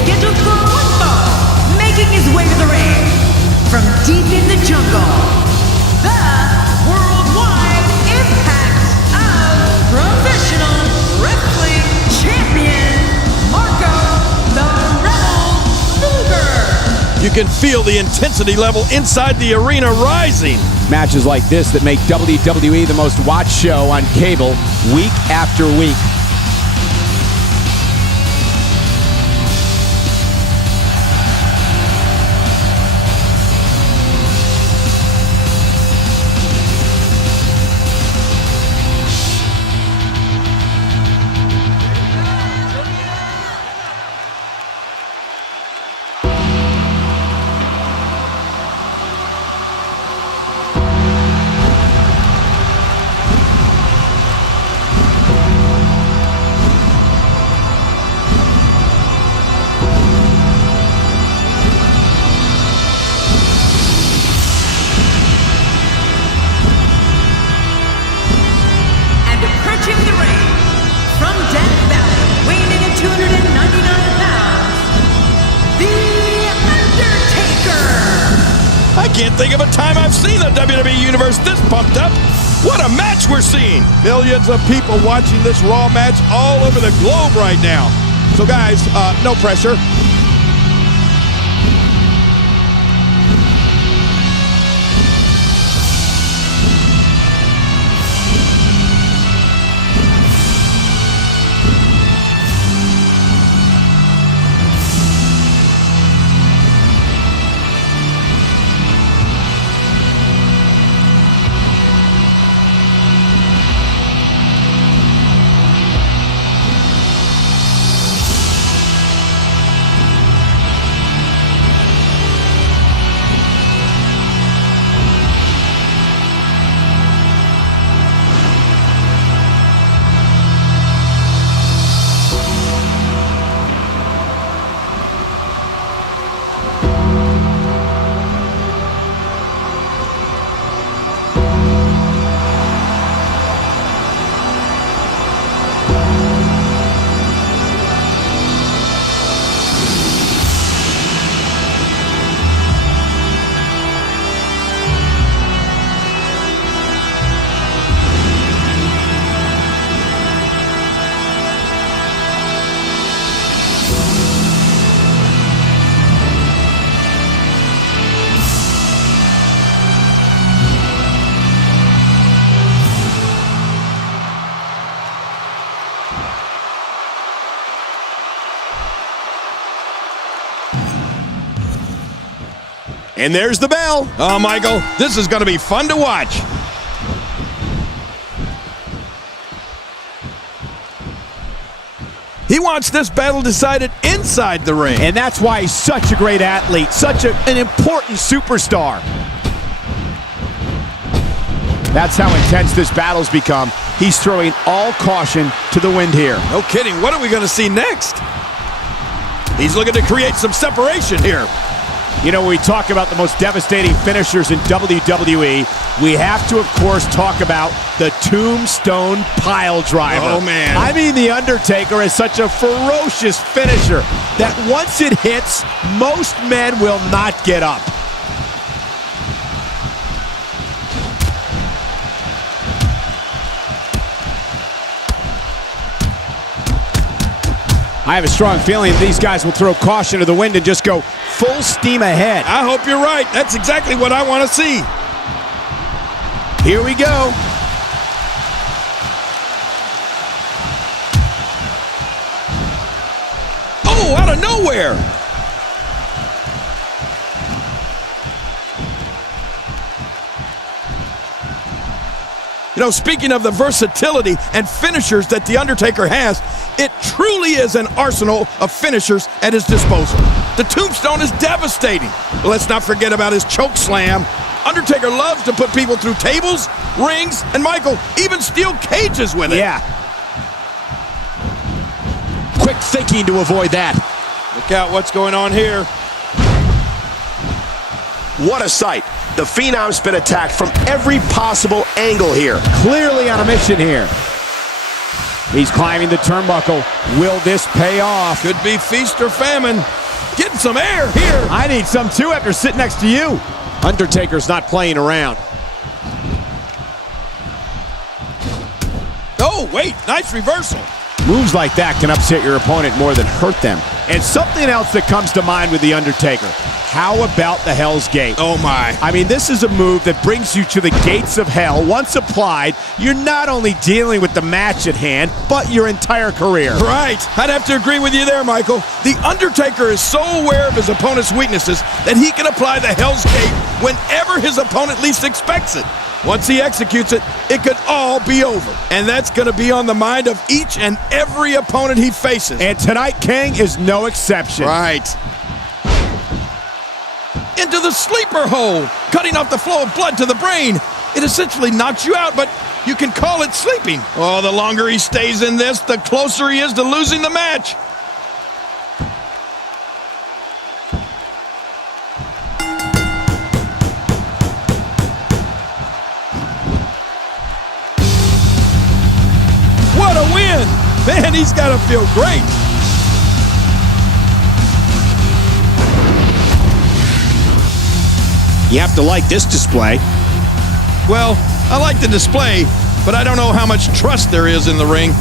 scheduled for one fall, making his way to the ring from deep in the jungle, the worldwide impact of professional wrestling champion, Marko Vs. You can feel the intensity level inside the arena rising. Matches like this that make WWE the most watched show on cable week after week. I can't think of a time I've seen the WWE Universe this pumped up. What a match we're seeing. Millions of people watching this Raw match all over the globe right now. So guys, no pressure. And there's the bell. Oh, Michael, this is going to be fun to watch. He wants this battle decided inside the ring. And that's why he's such a great athlete, such an important superstar. That's how intense this battle's become. He's throwing all caution to the wind here. No kidding. What are we going to see next? He's looking to create some separation here. You know, when we talk about the most devastating finishers in WWE, we have to, of course, talk about the Tombstone Pile Driver. Oh, man. I mean, The Undertaker is such a ferocious finisher that once it hits, most men will not get up. I have a strong feeling these guys will throw caution to the wind and just go full steam ahead. I hope you're right. That's exactly what I want to see. Here we go. Oh, out of nowhere. You know, speaking of the versatility and finishers that The Undertaker has, it truly is an arsenal of finishers at his disposal. The Tombstone is devastating. But let's not forget about his choke slam. Undertaker loves to put people through tables, rings, and Michael, even steel cages with it. Yeah. Quick thinking to avoid that. Look out what's going on here. What a sight. The Phenom's been attacked from every possible angle here. Clearly on a mission here. He's climbing the turnbuckle. Will this pay off? Could be feast or famine. Getting some air here. I need some too after sitting next to you. Undertaker's not playing around. Oh, wait, nice reversal. Moves like that can upset your opponent more than hurt them. And something else that comes to mind with The Undertaker. How about the Hell's Gate? Oh, my. I mean, this is a move that brings you to the gates of hell. Once applied, you're not only dealing with the match at hand, but your entire career. Right. I'd have to agree with you there, Michael. The Undertaker is so aware of his opponent's weaknesses that he can apply the Hell's Gate whenever his opponent least expects it. Once he executes it, it could all be over. And that's going to be on the mind of each and every opponent he faces. And tonight, King, is no exception. Right. Into the sleeper hole, cutting off the flow of blood to the brain. It essentially knocks you out, but you can call it sleeping. Oh, the longer he stays in this, the closer he is to losing the match. What a win! Man, he's got to feel great. You have to like this display. Well, I like the display, but I don't know how much trust there is in the ring.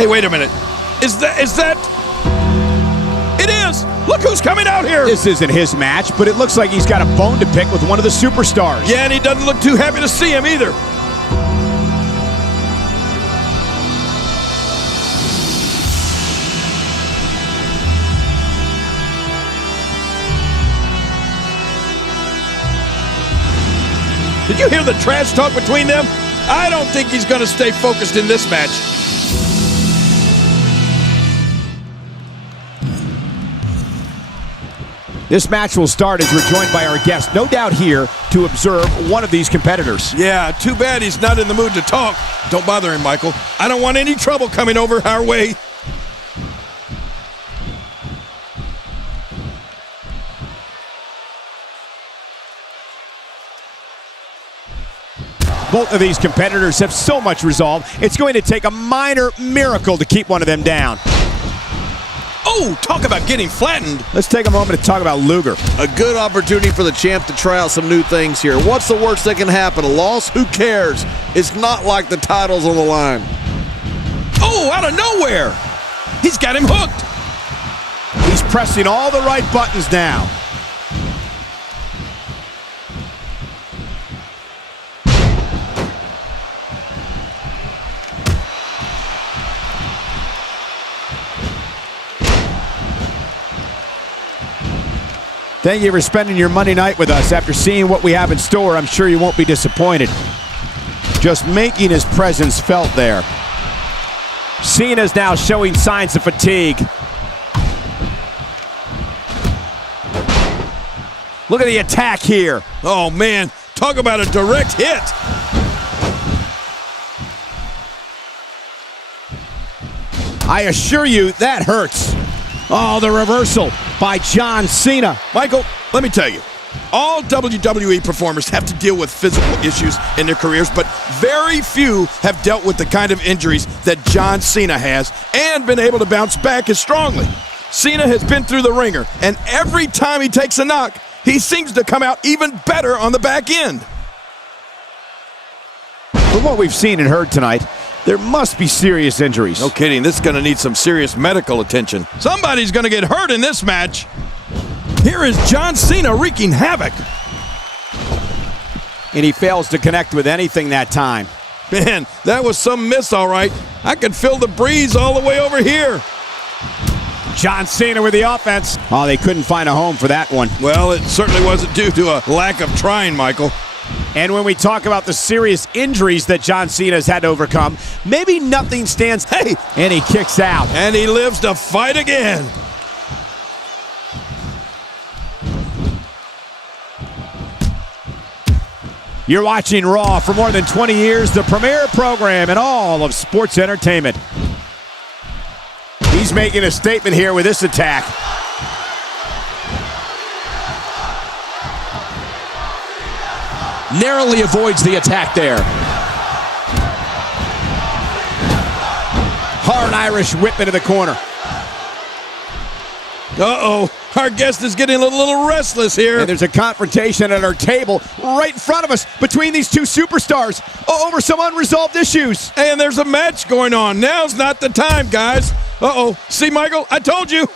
Hey, wait a minute. Is that? It is! Look who's coming out here! This isn't his match, but it looks like he's got a bone to pick with one of the superstars. Yeah, and he doesn't look too happy to see him either. Did you hear the trash talk between them? I don't think he's going to stay focused in this match. This match will start as we're joined by our guest, no doubt here to observe one of these competitors. Yeah, too bad he's not in the mood to talk. Don't bother him, Michael. I don't want any trouble coming over our way. Both of these competitors have so much resolve, it's going to take a minor miracle to keep one of them down. Oh, talk about getting flattened. Let's take a moment to talk about Luger. A good opportunity for the champ to try out some new things here. What's the worst that can happen? A loss? Who cares? It's not like the title's on the line. Oh, out of nowhere. He's got him hooked. He's pressing all the right buttons now. Thank you for spending your Monday night with us. After seeing what we have in store, I'm sure you won't be disappointed. Just making his presence felt there. Cena's now showing signs of fatigue. Look at the attack here. Oh, man. Talk about a direct hit. I assure you, that hurts. Oh, the reversal by John Cena. Michael, let me tell you, all WWE performers have to deal with physical issues in their careers, but very few have dealt with the kind of injuries that John Cena has and been able to bounce back as strongly. Cena has been through the ringer, and every time he takes a knock, he seems to come out even better on the back end. From what we've seen and heard tonight, there must be serious injuries. No kidding, this is going to need some serious medical attention. Somebody's going to get hurt in this match. Here is John Cena wreaking havoc. And he fails to connect with anything that time. Man, that was some miss, all right. I could feel the breeze all the way over here. John Cena with the offense. Oh, they couldn't find a home for that one. Well, it certainly wasn't due to a lack of trying, Michael. And when we talk about the serious injuries that John Cena's had to overcome, maybe nothing stands. Hey, and he kicks out. And he lives to fight again. You're watching Raw. For more than 20 years, the premier program in all of sports entertainment. He's making a statement here with this attack. Narrowly avoids the attack there. Hard Irish whip into the corner. Uh-oh. Our guest is getting a little restless here. And there's a confrontation at our table right in front of us between these two superstars over some unresolved issues. And there's a match going on. Now's not the time, guys. Uh-oh. See, Michael? I told you.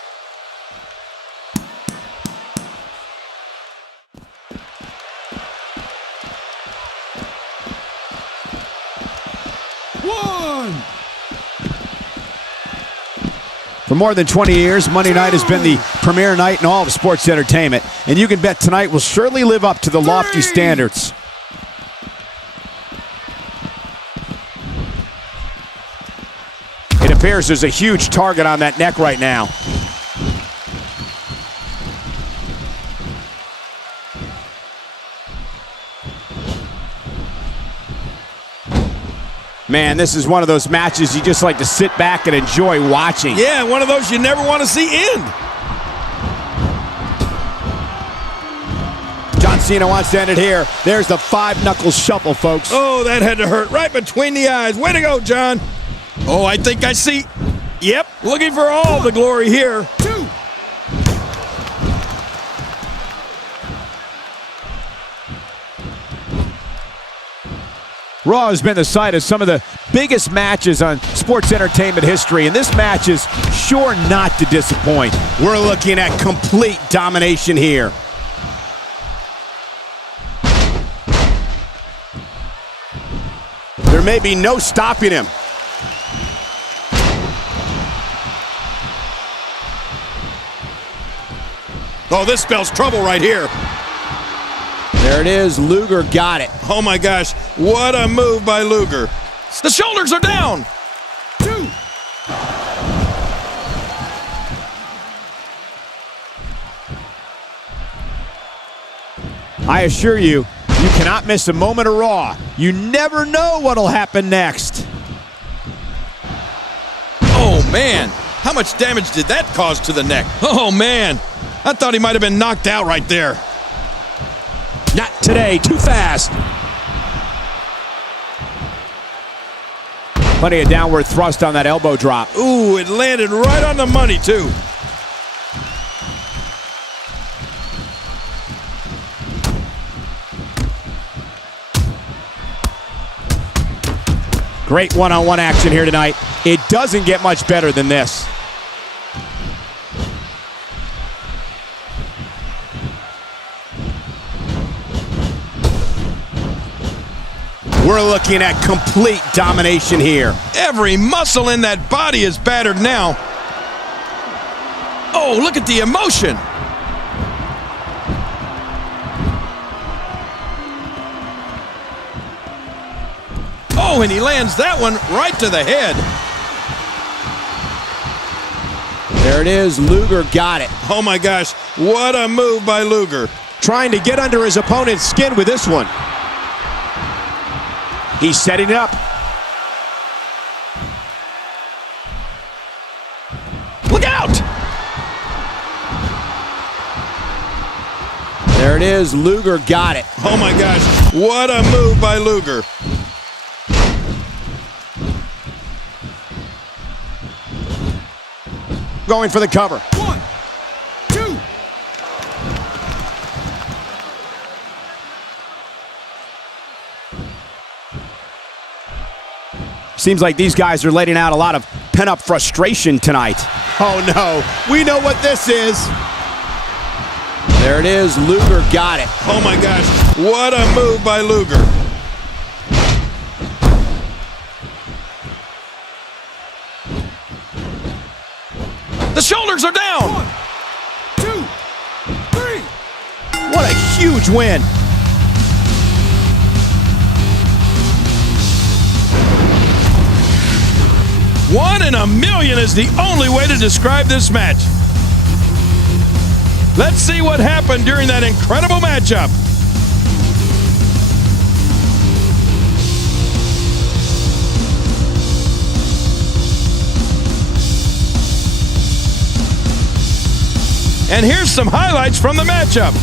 For more than 20 years, Monday night has been the premier night in all of sports entertainment, and you can bet tonight will surely live up to the lofty standards. It appears there's a huge target on that neck right now. Man, this is one of those matches you just like to sit back and enjoy watching. Yeah, one of those you never want to see end. John Cena wants to end it here. There's the five-knuckle shuffle, folks. Oh, that had to hurt right between the eyes. Way to go, John. Oh, I think I see. Yep, looking for all the glory here. Two. Raw has been the site of some of the biggest matches on sports entertainment history, and this match is sure not to disappoint. We're looking at complete domination here. There may be no stopping him. Oh, this spells trouble right here. There it is. Luger got it. Oh, my gosh. What a move by Luger. The shoulders are down. Two. I assure you, you cannot miss a moment of Raw. You never know what'll happen next. Oh, man. How much damage did that cause to the neck? Oh, man. I thought he might have been knocked out right there. Not today, too fast. Plenty of downward thrust on that elbow drop. Ooh, it landed right on the money, too. Great one-on-one action here tonight. It doesn't get much better than this. We're looking at complete domination here. Every muscle in that body is battered now. Oh, look at the emotion. Oh, and he lands that one right to the head. There it is. Luger got it. Oh, my gosh. What a move by Luger. Trying to get under his opponent's skin with this one. He's setting it up. Look out! There it is. Luger got it. Oh, my gosh. What a move by Luger. Going for the cover. 1, 2. Seems like these guys are letting out a lot of pent-up frustration tonight. Oh no, we know what this is. There it is, Luger got it. Oh my gosh, what a move by Luger. The shoulders are down. 1, 2, 3. What a huge win. One in a million is the only way to describe this match. Let's see what happened during that incredible matchup. And here's some highlights from the matchup.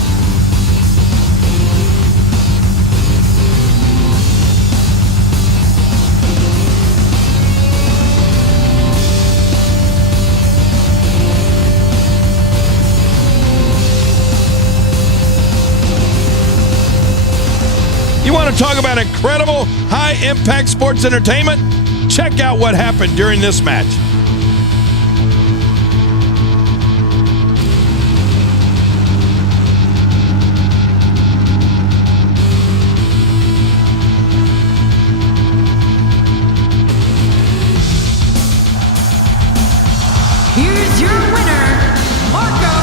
You want to talk about incredible, high-impact sports entertainment? Check out what happened during this match. Here's your winner, Marko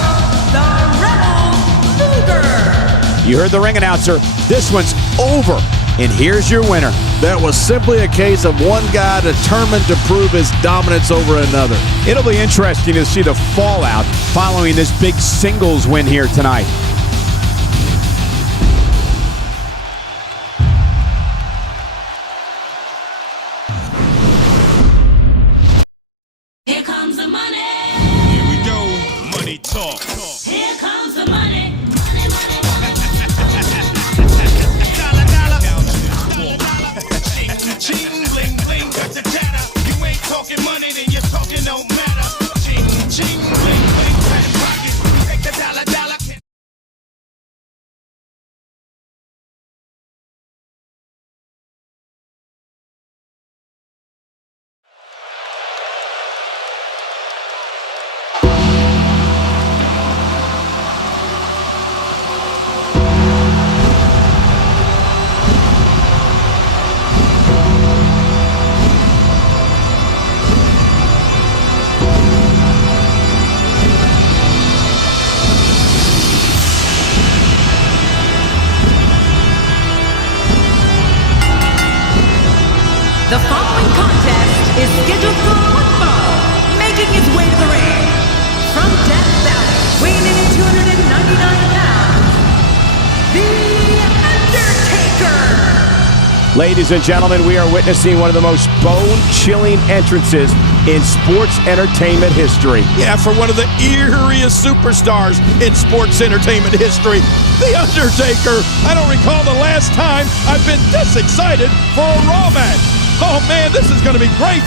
the Rebel Luger. You heard the ring announcer. This one's over. And here's your winner. That was simply a case of one guy determined to prove his dominance over another. It'll be interesting to see the fallout following this big singles win here tonight. Here comes the money. Here we go. Money talk. Here comes the money. Ching, bling, bling, got the chatter. You ain't talking money, then you're talking no matter. Ching, ching, bling, bling, pat pocket. Take the dollar, dollar. The following contest is scheduled for one fall, making his way to the ring. From Death Valley, weighing in at 299 pounds, The Undertaker. Ladies and gentlemen, we are witnessing one of the most bone-chilling entrances in sports entertainment history. Yeah, for one of the eeriest superstars in sports entertainment history, The Undertaker. I don't recall the last time I've been this excited for a Raw match. Oh man, this is going to be great.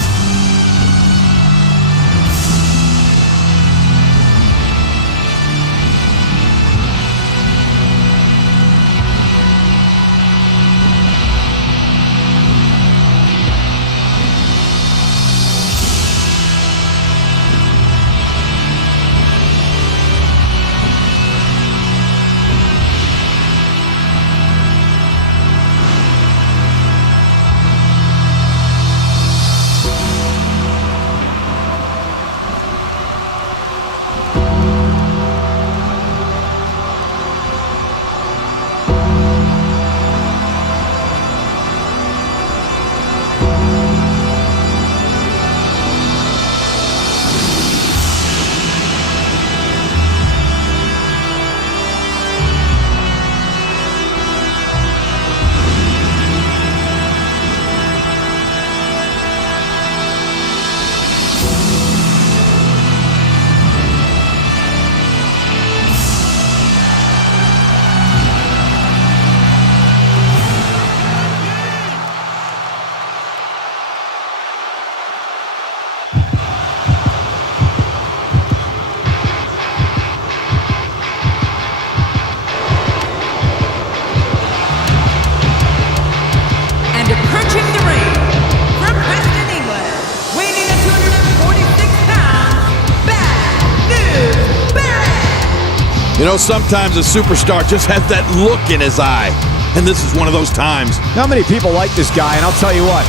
You know, sometimes a superstar just has that look in his eye. And this is one of those times. Not many people like this guy, and I'll tell you what,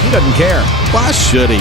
he doesn't care. Why should he?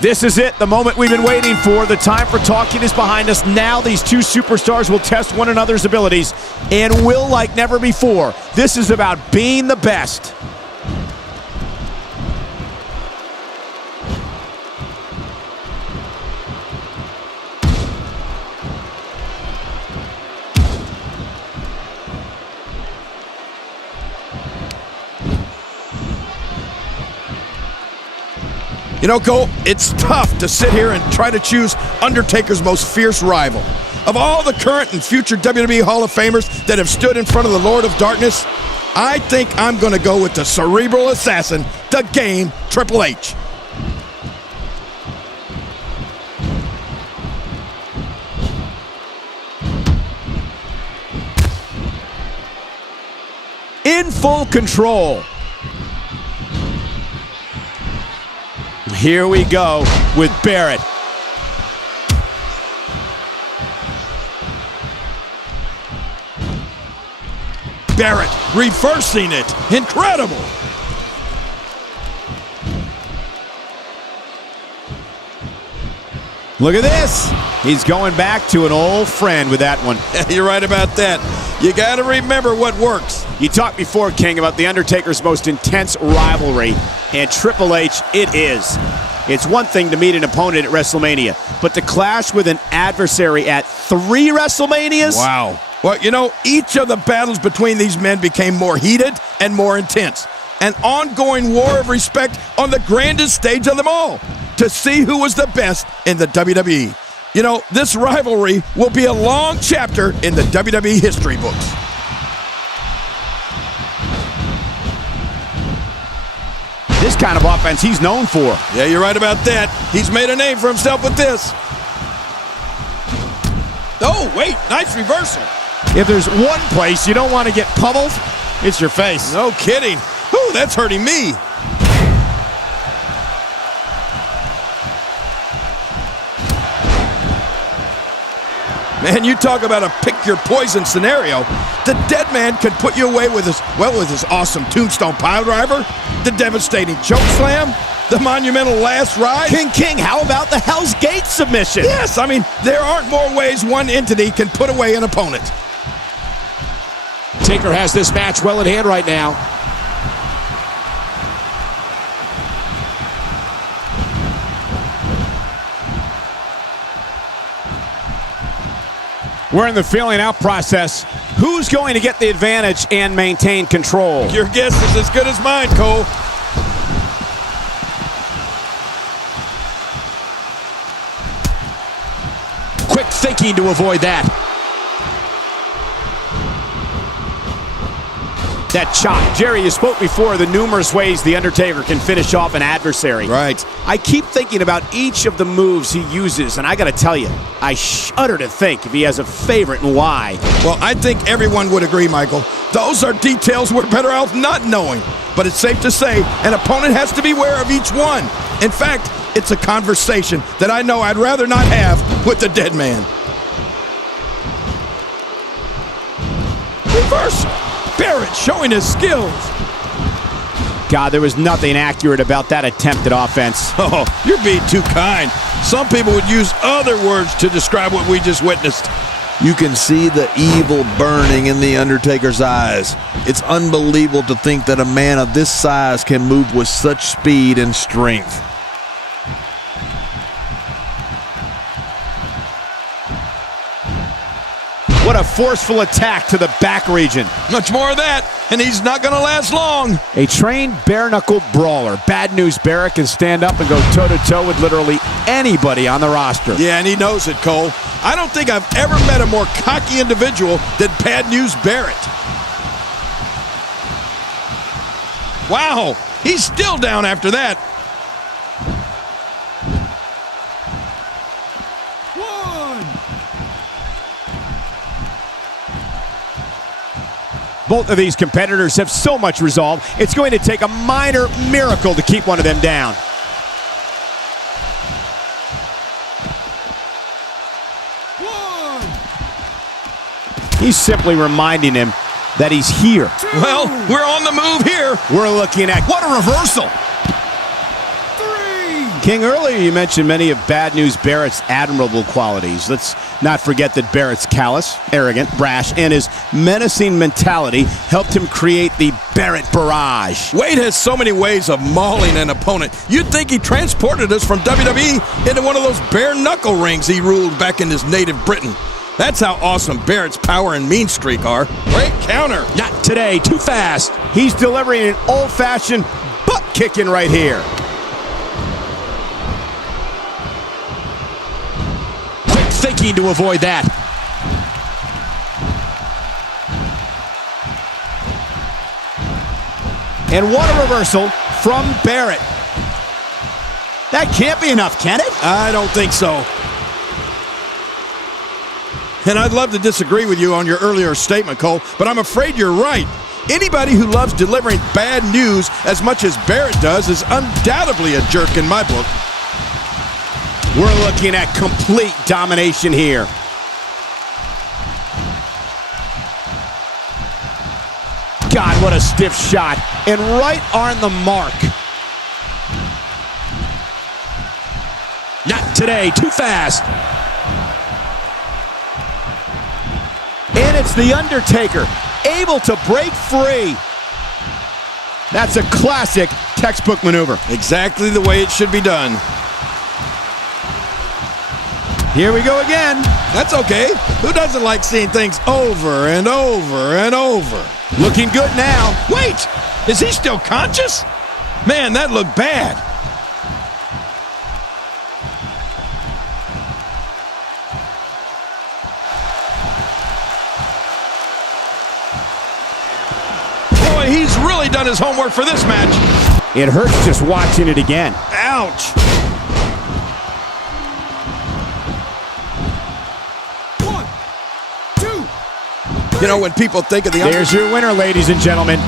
This is it, the moment we've been waiting for. The time for talking is behind us. Now these two superstars will test one another's abilities and will like never before. This is about being the best. You know, Cole, it's tough to sit here and try to choose Undertaker's most fierce rival. Of all the current and future WWE Hall of Famers that have stood in front of the Lord of Darkness, I think I'm going to go with the cerebral assassin, the Game, Triple H. In full control. Here we go with Barrett. Barrett reversing it. Incredible. Look at this. He's going back to an old friend with that one. You're right about that. You got to remember what works. You talked before, King, about The Undertaker's most intense rivalry, and Triple H it is. It's one thing to meet an opponent at WrestleMania, but to clash with an adversary at 3 WrestleManias? Wow. Well, you know, each of the battles between these men became more heated and more intense. An ongoing war of respect on the grandest stage of them all, to see who was the best in the WWE. You know, this rivalry will be a long chapter in the WWE history books. This kind of offense he's known for. Yeah, you're right about that. He's made a name for himself with this. Oh, wait, nice reversal. If there's one place you don't want to get pummeled, it's your face. No kidding. Ooh, that's hurting me. Man, you talk about a pick-your-poison scenario. The dead man can put you away with his awesome tombstone piledriver, the devastating choke slam, the monumental last ride. King, how about the Hell's Gate submission? Yes, I mean, there aren't more ways one entity can put away an opponent. Taker has this match well in hand right now. We're in the feeling out process. Who's going to get the advantage and maintain control? Your guess is as good as mine, Cole. Quick thinking to avoid that. That chop. Jerry, you spoke before the numerous ways The Undertaker can finish off an adversary. Right. I keep thinking about each of the moves he uses, and I got to tell you, I shudder to think if he has a favorite and why. Well, I think everyone would agree, Michael. Those are details we're better off not knowing. But it's safe to say an opponent has to be aware of each one. In fact, it's a conversation that I know I'd rather not have with the dead man. Reverse. Barrett showing his skills. God, there was nothing accurate about that attempted offense. Oh, you're being too kind. Some people would use other words to describe what we just witnessed. You can see the evil burning in The Undertaker's eyes. It's unbelievable to think that a man of this size can move with such speed and strength. What a forceful attack to the back region. Much more of that, and he's not going to last long. A trained bare-knuckle brawler. Bad News Barrett can stand up and go toe-to-toe with literally anybody on the roster. Yeah, and he knows it, Cole. I don't think I've ever met a more cocky individual than Bad News Barrett. Wow, he's still down after that. Both of these competitors have so much resolve, it's going to take a minor miracle to keep one of them down. He's simply reminding him that he's here. Well, we're on the move here. We're looking at what a reversal. King, earlier you mentioned many of Bad News Barrett's admirable qualities. Let's not forget that Barrett's callous, arrogant, brash, and his menacing mentality helped him create the Barrett Barrage. Wade has so many ways of mauling an opponent. You'd think he transported us from WWE into one of those bare-knuckle rings he ruled back in his native Britain. That's how awesome Barrett's power and mean streak are. Great counter. Not today, too fast. He's delivering an old-fashioned butt-kicking right here. Thinking to avoid that. And what a reversal from Barrett. That can't be enough, can it? I don't think so. And I'd love to disagree with you on your earlier statement, Cole, but I'm afraid you're right. Anybody who loves delivering bad news as much as Barrett does is undoubtedly a jerk in my book. We're looking at complete domination here. God, what a stiff shot. And right on the mark. Not today, too fast. And it's The Undertaker, able to break free. That's a classic textbook maneuver. Exactly the way it should be done. Here we go again. That's okay. Who doesn't like seeing things over and over and over? Looking good now. Wait, is he still conscious? Man, that looked bad. Boy, he's really done his homework for this match. It hurts just watching it again. Ouch. You know, when people think of the Undertaker. There's your winner, ladies and gentlemen.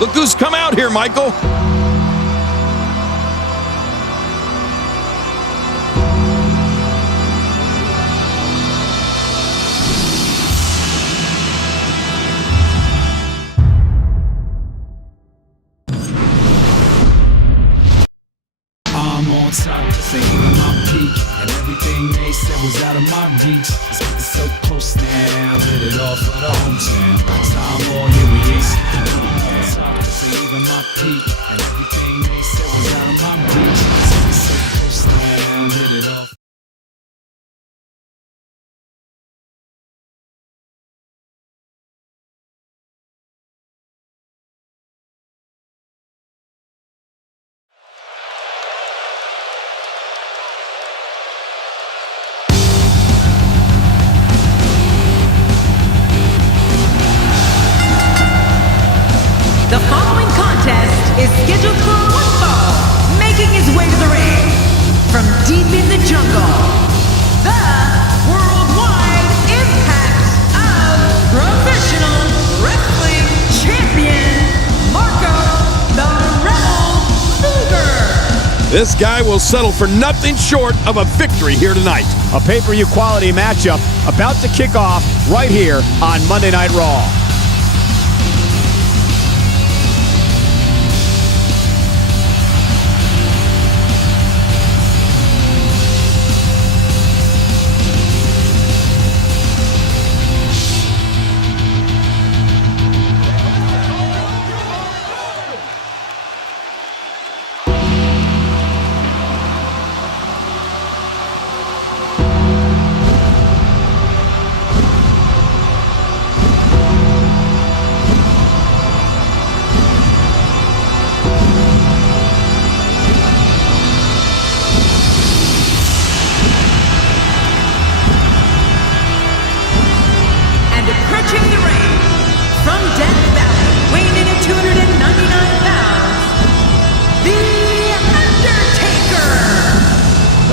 Look who's come out here, Michael. Top to say on my peak, and everything they said was out of my reach. It's getting so close now, hit it off for the hometown. Time all here we is. Top to say even my peak, and everything they said was out of my reach. It's getting so close now, hit it off. The following contest is scheduled for one fall, making his way to the ring from deep in the jungle, the worldwide impact of professional wrestling champion, Marko the Rebel Luger. This guy will settle for nothing short of a victory here tonight. A pay-per-view quality matchup about to kick off right here on Monday Night Raw.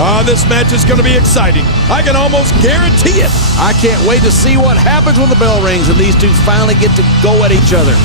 Oh, this match is going to be exciting. I can almost guarantee it. I can't wait to see what happens when the bell rings and these two finally get to go at each other.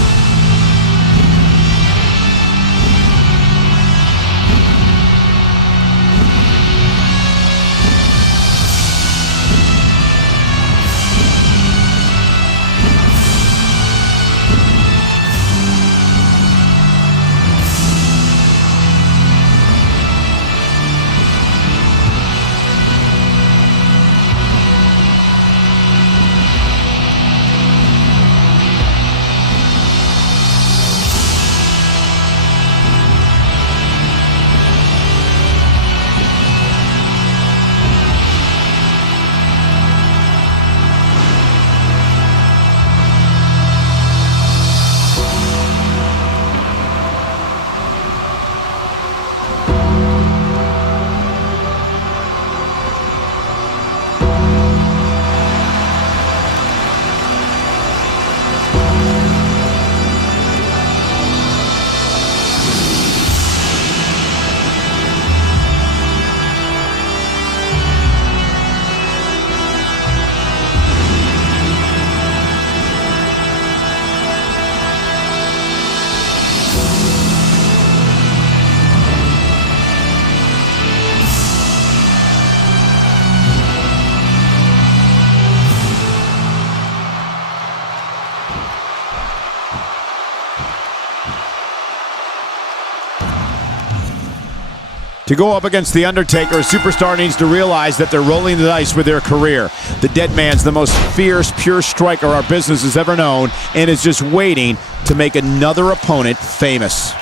To go up against The Undertaker, a superstar needs to realize that they're rolling the dice with their career. The dead man's the most fierce, pure striker our business has ever known and is just waiting to make another opponent famous.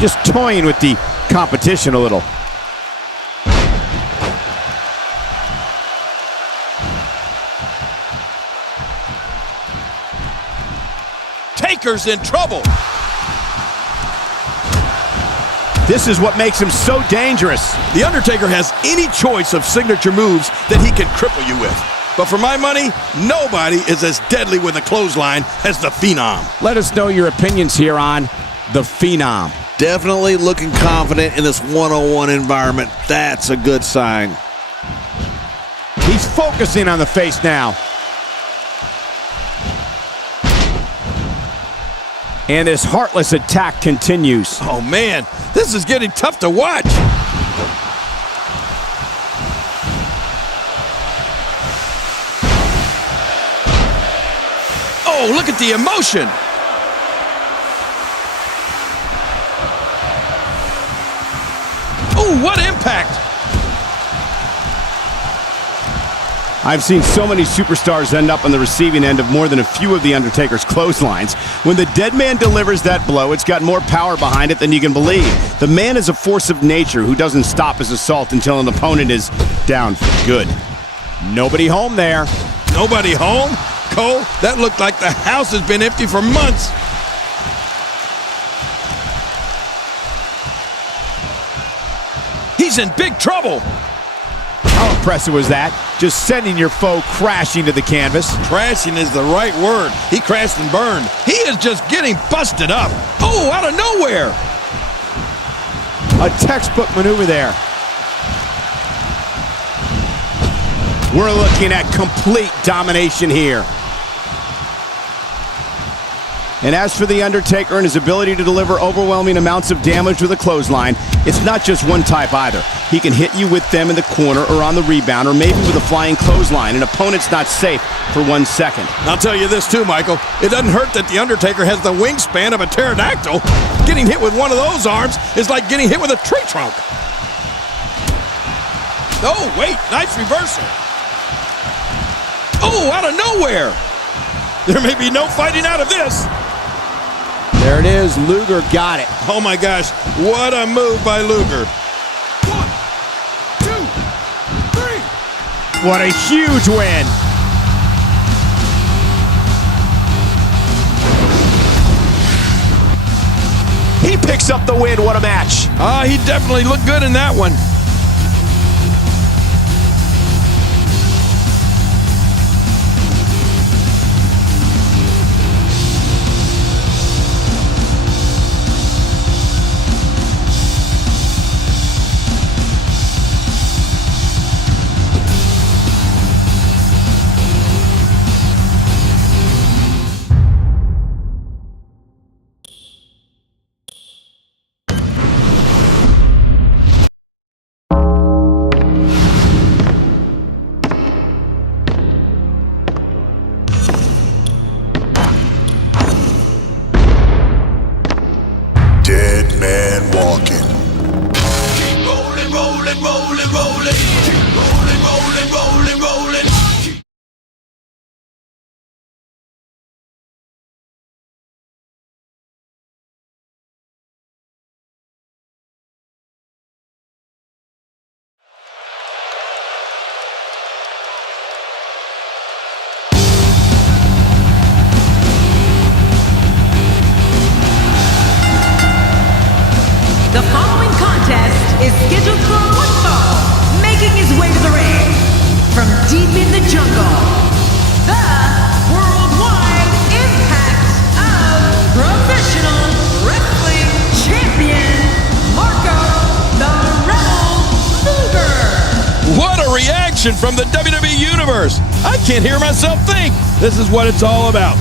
Just toying with the competition a little. Taker's in trouble. This is what makes him so dangerous. The Undertaker has any choice of signature moves that he can cripple you with. But for my money, nobody is as deadly with a clothesline as the Phenom. Let us know your opinions here on the Phenom. Definitely looking confident in this one-on-one environment. That's a good sign. He's focusing on the face now. And this heartless attack continues. Oh man, this is getting tough to watch. Oh, look at the emotion. Oh, what impact. I've seen so many superstars end up on the receiving end of more than a few of The Undertaker's clotheslines. When the dead man delivers that blow, it's got more power behind it than you can believe. The man is a force of nature who doesn't stop his assault until an opponent is down for good. Nobody home there. Nobody home? Cole, that looked like the house has been empty for months. He's in big trouble. How impressive was that? Just sending your foe crashing to the canvas. Crashing is the right word. He crashed and burned. He is just getting busted up. Oh, out of nowhere. A textbook maneuver there. We're looking at complete domination here. And as for The Undertaker and his ability to deliver overwhelming amounts of damage with a clothesline, it's not just one type either. He can hit you with them in the corner or on the rebound or maybe with a flying clothesline. An opponent's not safe for 1 second. I'll tell you this too, Michael. It doesn't hurt that The Undertaker has the wingspan of a pterodactyl. Getting hit with one of those arms is like getting hit with a tree trunk. Oh, wait, nice reversal. Oh, out of nowhere. There may be no fighting out of this. There it is. Luger got it. Oh my gosh, what a move by Luger. 1, 2, 3. What a huge win. He picks up the win. What a match. He definitely looked good in that one. scheduled for one fall, making his way to the ring from deep in the jungle, the worldwide impact of professional wrestling champion, Marko the Rebel Luger. What a reaction from the WWE Universe. I can't hear myself think. This is what it's all about.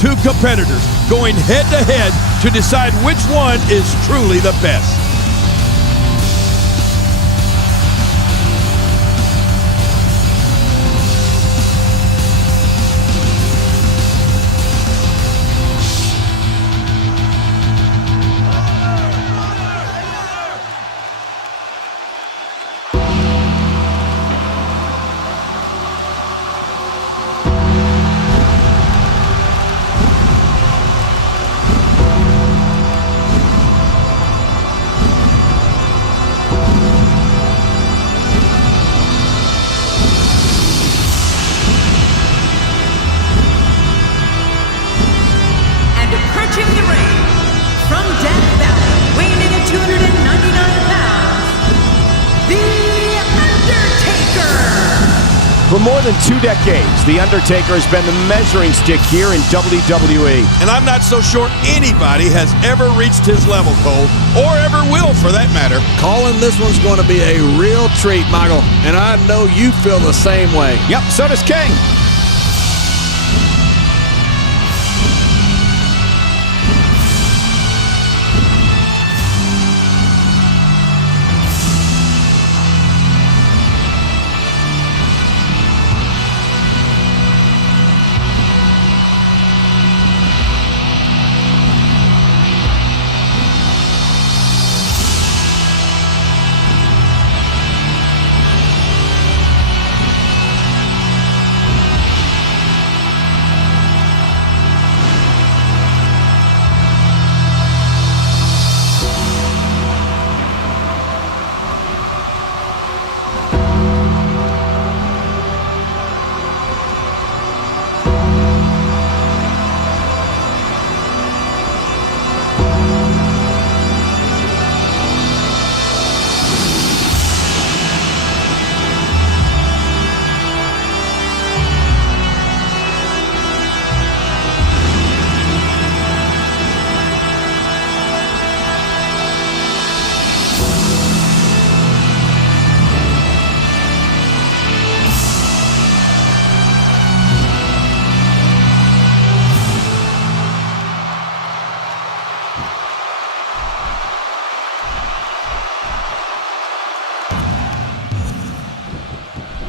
Two competitors going head-to-head to decide which one is truly the best. For more than 2 decades, The Undertaker has been the measuring stick here in WWE. And I'm not so sure anybody has ever reached his level, Cole, or ever will for that matter. Calling this one's going to be a real treat, Michael, and I know you feel the same way. Yep, so does King.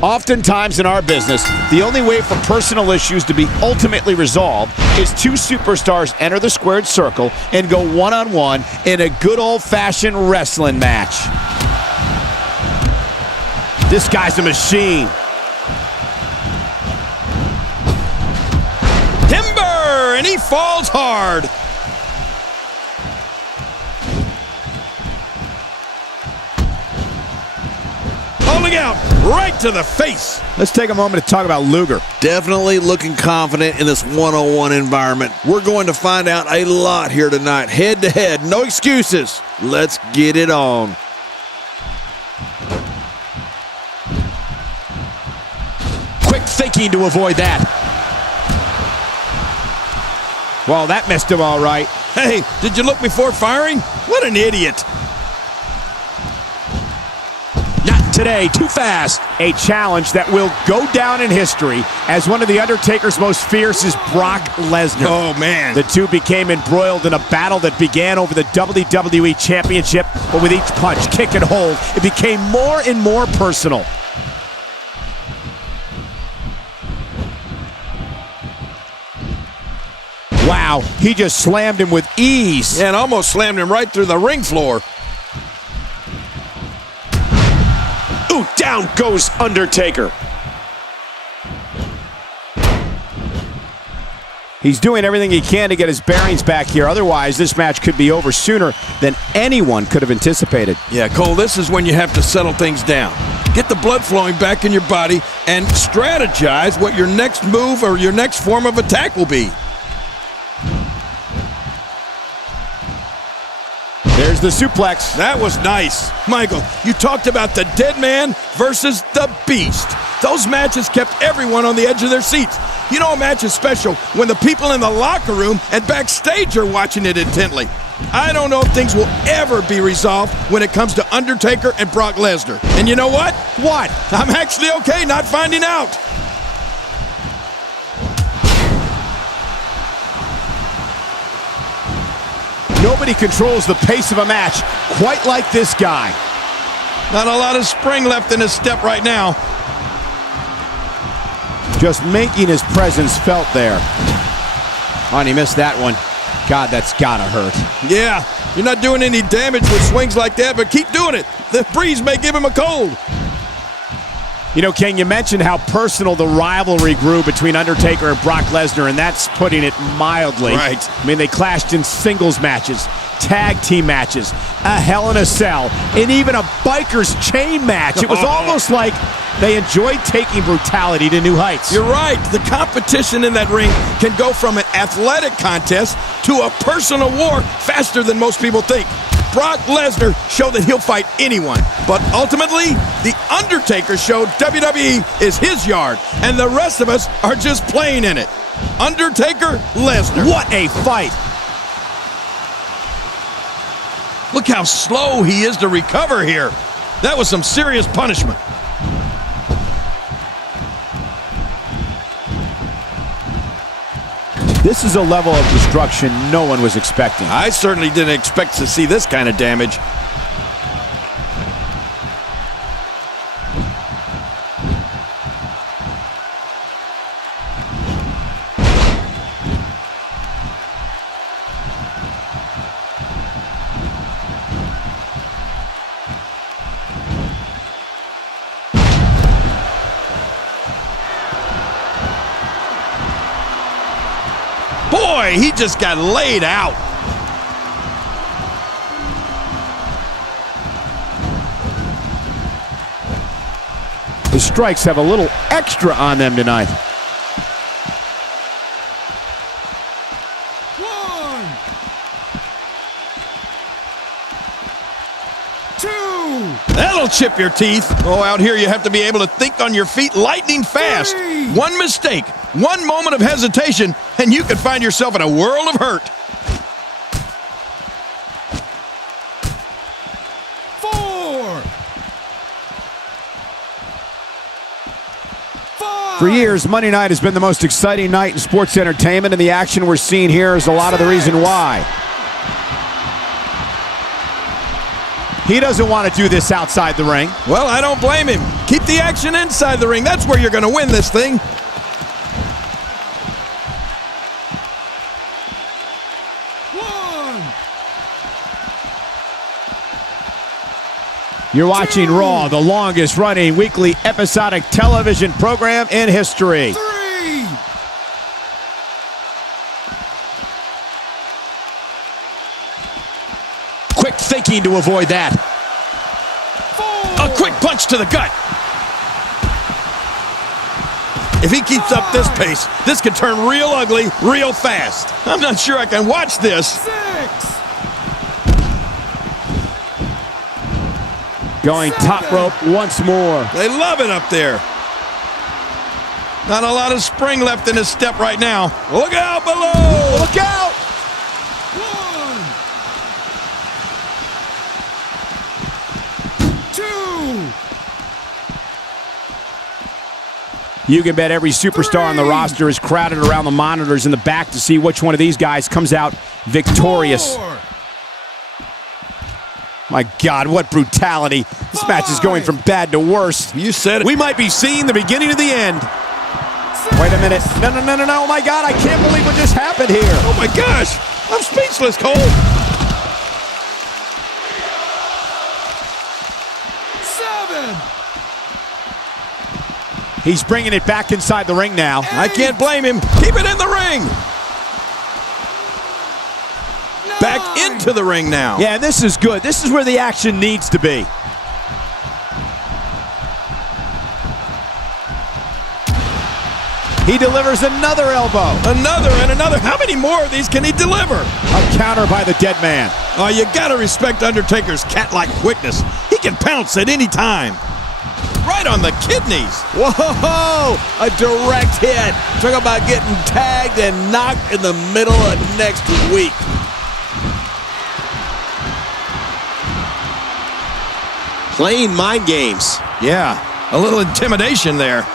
Oftentimes in our business, the only way for personal issues to be ultimately resolved is 2 superstars enter the squared circle and go one-on-one in a good old-fashioned wrestling match. This guy's a machine. Timber, and he falls hard. Holding out right to the face. Let's take a moment to talk about Luger. Definitely looking confident in this one-on-one environment. We're going to find out a lot here tonight. Head-to-head, no excuses. Let's get it on. Quick thinking to avoid that. Well, that missed him all right. Hey, did you look before firing? What an idiot. Not today, too fast. A challenge that will go down in history as one of The Undertaker's most fierce is Brock Lesnar. Oh, man. The two became embroiled in a battle that began over the WWE Championship, but with each punch, kick, and hold, it became more and more personal. Wow, he just slammed him with ease. Yeah, and almost slammed him right through the ring floor. Ooh, down goes Undertaker. He's doing everything he can to get his bearings back here. Otherwise, this match could be over sooner than anyone could have anticipated. Yeah, Cole, this is when you have to settle things down. Get the blood flowing back in your body and strategize what your next move or your next form of attack will be. There's the suplex. That was nice. Michael, you talked about the dead man versus the beast. Those matches kept everyone on the edge of their seats. You know a match is special when the people in the locker room and backstage are watching it intently. I don't know if things will ever be resolved when it comes to Undertaker and Brock Lesnar. And you know what? What? I'm actually okay not finding out. Nobody controls the pace of a match quite like this guy. Not a lot of spring left in his step right now. Just making his presence felt there. Oh, and he missed that one. God, that's gotta hurt. Yeah, you're not doing any damage with swings like that, but keep doing it. The breeze may give him a cold. You know, Ken, you mentioned how personal the rivalry grew between Undertaker and Brock Lesnar, and that's putting it mildly. Right. I mean, they clashed in singles matches, tag team matches, a Hell in a Cell, and even a biker's chain match. It was almost like they enjoyed taking brutality to new heights. You're right. The competition in that ring can go from an athletic contest to a personal war faster than most people think. Brock Lesnar showed that he'll fight anyone, but ultimately, The Undertaker showed WWE is his yard, and the rest of us are just playing in it. Undertaker, Lesnar. What a fight! Look how slow he is to recover here. That was some serious punishment. This is a level of destruction no one was expecting. I certainly didn't expect to see this kind of damage. Boy, he just got laid out. The strikes have a little extra on them tonight. One, two, That'll chip your teeth. Oh, out here you have to be able to think on your feet lightning fast. One mistake, one moment of hesitation, and you could find yourself in a world of hurt. four, five. For years, Monday night has been the most exciting night in sports entertainment, and the action we're seeing here is a lot of the reason why. He doesn't want to do this outside the ring. Well, I don't blame him. Keep the action inside the ring. That's where you're going to win this thing. One, You're watching Raw, the longest running weekly episodic television program in history. three, Quick thinking to avoid that. A quick punch to the gut. If he keeps up this pace, this could turn real ugly real fast. I'm not sure I can watch this. 6, Going top rope once more. They love it up there. Not a lot of spring left in his step right now. Look out below! Look out! 1, 2, You can bet every superstar on the roster is crowded around the monitors in the back to see which one of these guys comes out victorious. 4, My God, what brutality. This match is going from bad to worse. You said it. We might be seeing the beginning of the end. Wait a minute. No. Oh, my God. I can't believe what just happened here. Oh my gosh! I'm speechless, Cole. 7, He's bringing it back inside the ring now. I can't blame him. Keep it in the ring. Back into the ring now. Yeah, this is good. This is where the action needs to be. He delivers another elbow. Another and another. How many more of these can he deliver? A counter by the dead man. Oh, you gotta respect Undertaker's cat-like quickness. He can pounce at any time. Right on the kidneys. Whoa! A direct hit. Talk about getting tagged and knocked in the middle of next week. Playing mind games. Yeah, a little intimidation there.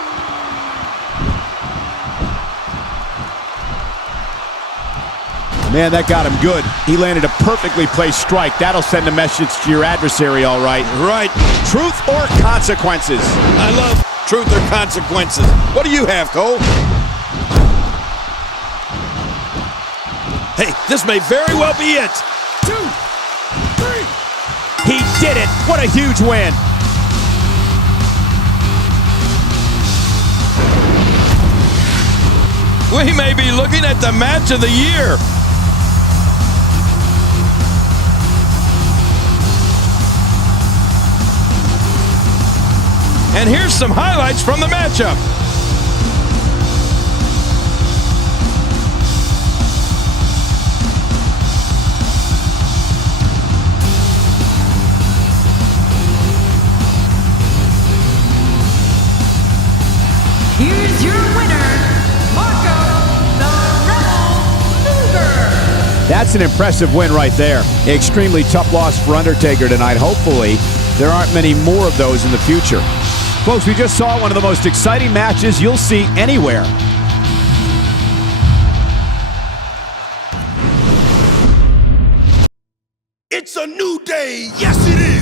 Man, that got him good. He landed a perfectly placed strike. That'll send a message to your adversary, all right. Right. Truth or consequences? I love truth or consequences. What do you have, Cole? Hey, this may very well be it. 2, 3. He did it. What a huge win. We may be looking at the match of the year. And here's some highlights from the matchup. Here's your winner, Marko the Rebel Luger. That's an impressive win right there. Extremely tough loss for Undertaker tonight. Hopefully, there aren't many more of those in the future. Folks, we just saw one of the most exciting matches you'll see anywhere. It's a new day. Yes, it is.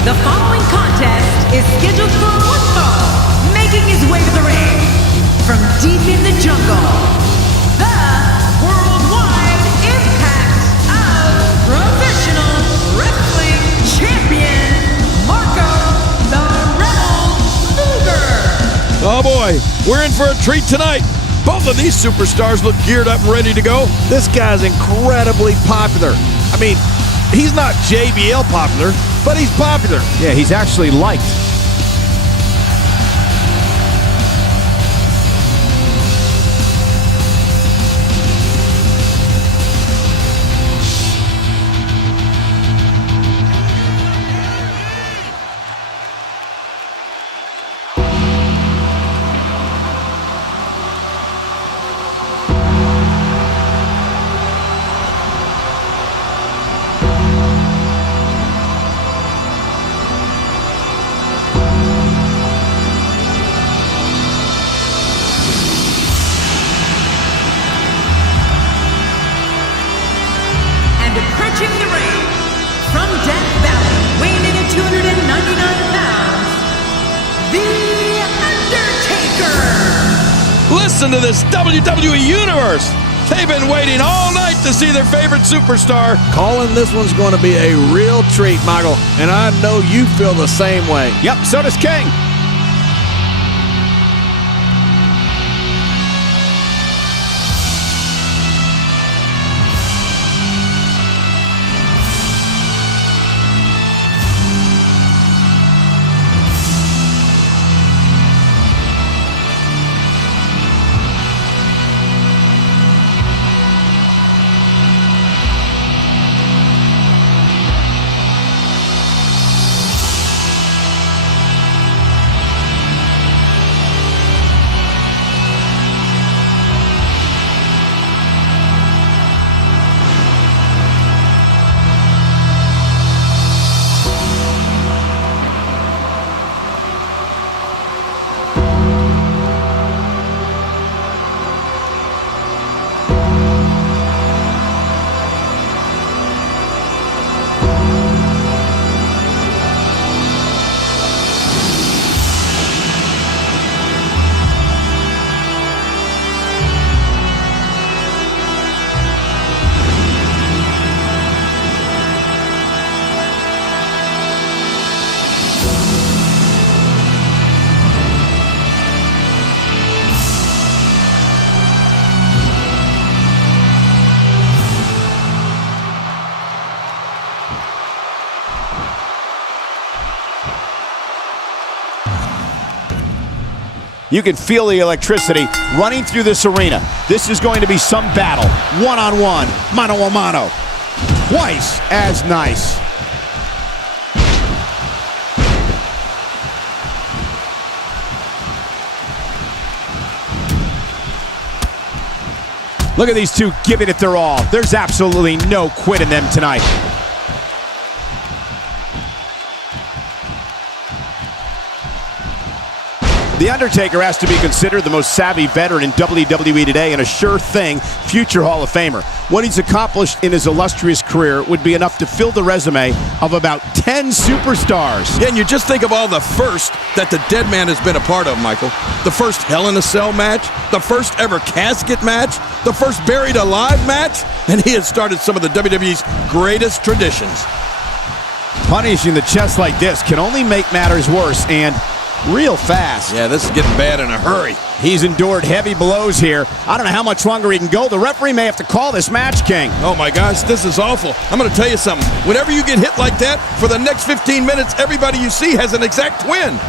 The following contest is scheduled for one fall, making his way to the ring from deep in the jungle, the worldwide impact of professional wrestling champion, Marko the Rebel Luger. Oh boy, we're in for a treat tonight. Both of these superstars look geared up and ready to go. This guy's incredibly popular. I mean, he's not JBL popular, but he's popular. Yeah, he's actually liked. Approaching the ring from Death Valley, weighing in at 299 pounds, The Undertaker. Listen to this WWE Universe. They've been waiting all night to see their favorite superstar. Calling this one's going to be a real treat, Michael, and I know you feel the same way. Yep, so does King. You can feel the electricity running through this arena. This is going to be some battle. One-on-one, mano-a-mano. Twice as nice. Look at these two giving it their all. There's absolutely no quit in them tonight. The Undertaker has to be considered the most savvy veteran in WWE today and a sure thing future Hall of Famer. What he's accomplished in his illustrious career would be enough to fill the resume of about 10 superstars. Yeah, and you just think of all the first that the dead man has been a part of, Michael. The first Hell in a Cell match, the first ever casket match, the first buried alive match, and he has started some of the WWE's greatest traditions. Punishing the chest like this can only make matters worse, and real fast. Yeah, this is getting bad in a hurry. He's endured heavy blows here. I don't know how much longer he can go. The referee may have to call this match, King. Oh my gosh, this is awful. I'm going to tell you something. Whenever you get hit like that, for the next 15 minutes, everybody you see has an exact twin.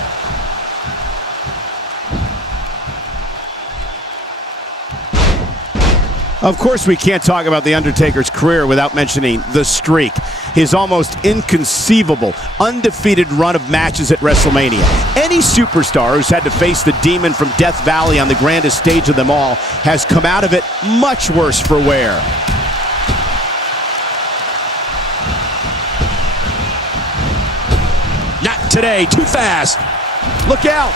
Of course, we can't talk about The Undertaker's career without mentioning the streak. His almost inconceivable, undefeated run of matches at WrestleMania. Any superstar who's had to face the demon from Death Valley on the grandest stage of them all has come out of it much worse for wear. Not today, too fast. Look out.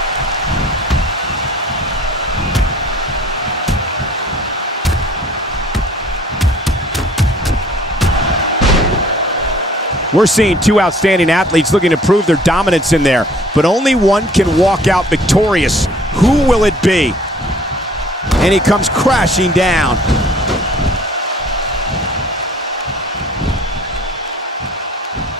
We're seeing two outstanding athletes looking to prove their dominance in there, but only one can walk out victorious. Who will it be? And he comes crashing down.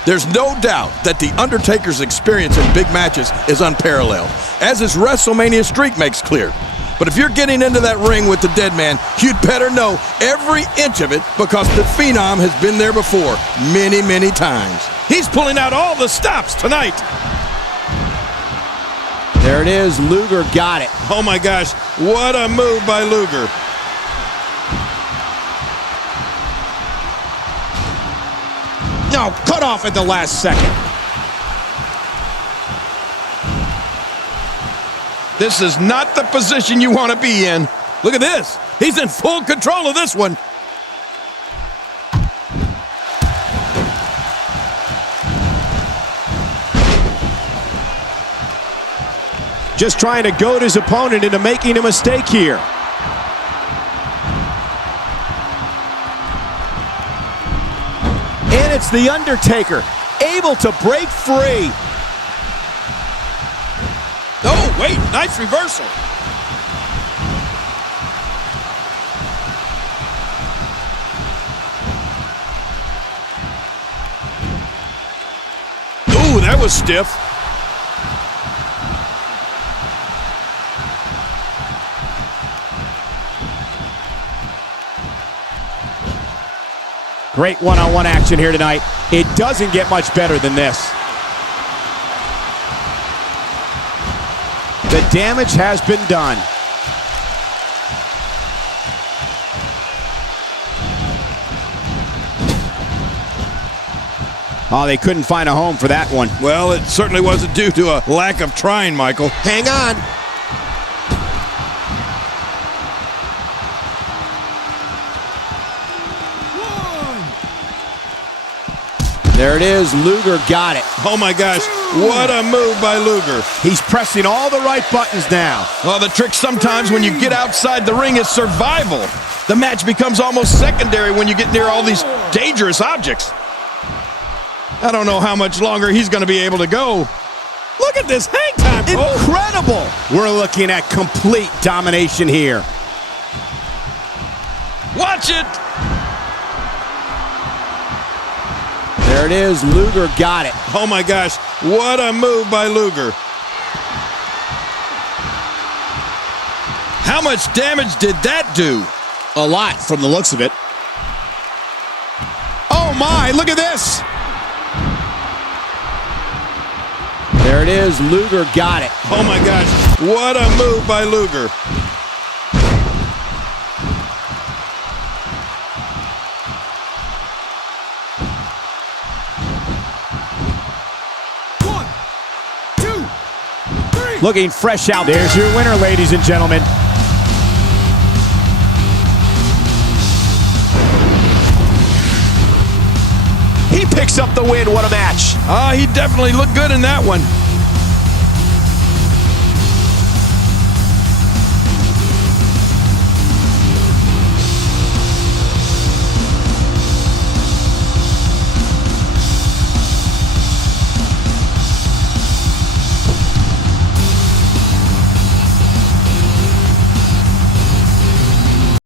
There's no doubt that The Undertaker's experience in big matches is unparalleled, as his WrestleMania streak makes clear. But if you're getting into that ring with the dead man, you'd better know every inch of it, because the Phenom has been there before many, many times. He's pulling out all the stops tonight. There it is. Luger got it. Oh my gosh, what a move by Luger. No, cut off at the last second. This is not the position you want to be in. Look at this. He's in full control of this one. Just trying to goad his opponent into making a mistake here. And it's The Undertaker, able to break free. Oh, wait, nice reversal. Ooh, that was stiff. Great one-on-one action here tonight. It doesn't get much better than this. The damage has been done. Oh, they couldn't find a home for that one. Well, it certainly wasn't due to a lack of trying, Michael. Hang on. There it is. Luger got it. Oh my gosh, what a move by Luger. He's pressing all the right buttons now. Well, the trick sometimes when you get outside the ring is survival. The match becomes almost secondary when you get near all these dangerous objects. I don't know how much longer he's going to be able to go. Look at this hang time. Incredible. We're looking at complete domination here. Watch it. There it is. Luger got it. Oh my gosh, what a move by Luger. How much damage did that do? A lot from the looks of it. Oh my, look at this. There it is. Luger got it. Oh my gosh, What a move by Luger. Looking fresh out. There's your winner, ladies and gentlemen. He picks up the win. What a match. He definitely looked good in that one.